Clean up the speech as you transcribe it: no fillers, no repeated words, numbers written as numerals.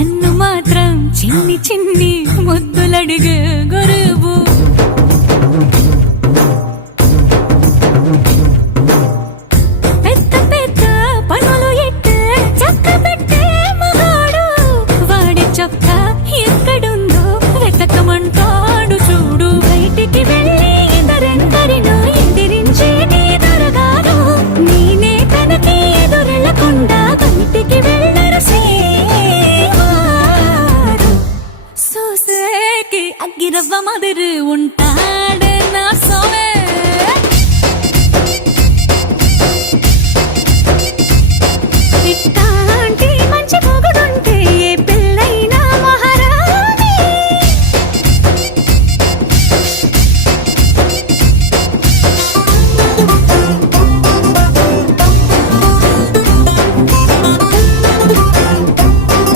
నన్ను మాత్రం చిన్ని చిన్ని ముద్దులడిగే గురువు. పెద్ద పెద్ద పనులు ఎట్టే చక్క పెట్టే మగాడు, వాడి చొక్క ఎక్కడుందో వెతకమంటాడు చూడు. బయటికి వెళ్ళి ఇద్దరెందరినో ఎదిరించేటి దొరగాడు, నేనే తనకి ఎదురెళ్ళకుండా బయటికి వెళ్ళరు సేవాడు. సోసేకి అగ్గిరవ్వ మదిరు